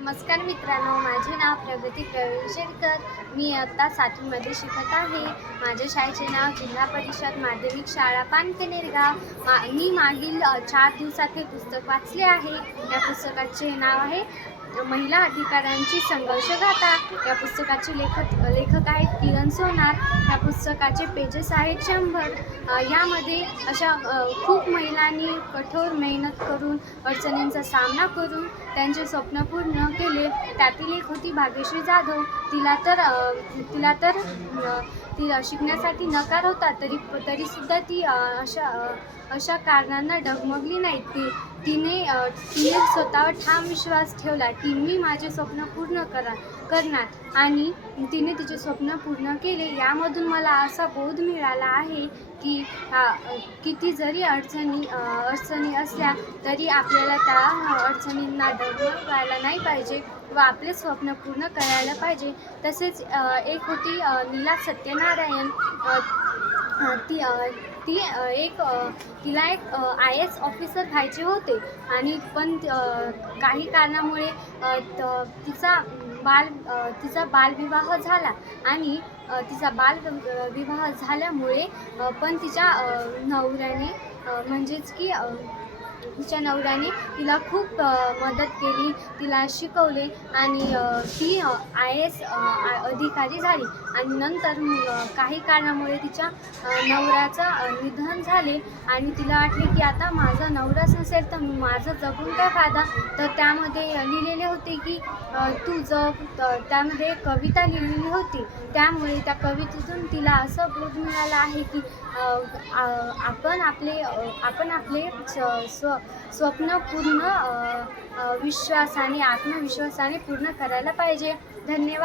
नमस्कार मित्रांनो माझे नाव प्रगती प्रवीण शेरकर मी आत्ता सातवीमध्ये शिकत आहे. माझ्या शाळेचे नाव जिल्हा परिषद माध्यमिक शाळा पानकनेरगाव मा मी मागील चार दिवसात हे पुस्तक वाचले आहे. या पुस्तकाचे नाव आहे महिला अधिकारांची संघर्ष गाथा. या पुस्तकाचे लेखक लेखक आहेत किरण सोनार. या पुस्तकाचे पेजेस आहेत शंभर. यामध्ये अशा खूप महिलांनी कठोर मेहनत करून अडचणींचा सामना करून त्यांचे स्वप्न पूर्ण केले. त्यातील एक होती भाग्यश्री जाधव. तिला तर तिला तर ती शिकण्यासाठी नकार होता तरी तरीसुद्धा ती अशा अशा कारणांना डगमगली नाही ती तिने तिने स्वतःवर ठाम विश्वास ठेवला की मी माझे स्वप्न पूर्ण करा करणार आणि तिने तिचे स्वप्न पूर्ण केले. यामधून मला असा बोध मिळाला आहे की किती जरी अडचणी अडचणी असल्या तरी आपल्याला त्या अडचणींना डगमगायला नाही पाहिजे. व आपले स्वप्न पूर्ण करायला पाहिजे. तसेच एक होती लीला सत्यनारायण. ती ती एक तिला एक आय एस ऑफिसर व्हायचे होते. आणि पण काही कारणामुळे त- तिचा बाल तिचा बालविवाह झाला. आणि तिचा बाल विवाह झाल्यामुळे पण तिच्या नवऱ्याने म्हणजेच की तिच्या नवऱ्याने तिला खूप मदत केली तिला शिकवले आणि ती आय एस अधिकारी झाली. आणि नंतर काही कारणामुळे तिच्या नवऱ्याचं निधन झाले आणि तिला वाटले की आता माझा नवराच नसेल तर माझं जगून काय फायदा? तर त्यामध्ये लिहिलेले होते की तू जग त्यामध्ये कविता लिहिलेली होती. त्यामुळे त्या कवितेतून तिला असं बोध मिळाला आहे की आपण आपले आपण आपले स- स्व स्वप्न पूर्ण विश्वासाने आत्मविश्वासाने पूर्ण करायला पाहिजे. धन्यवाद.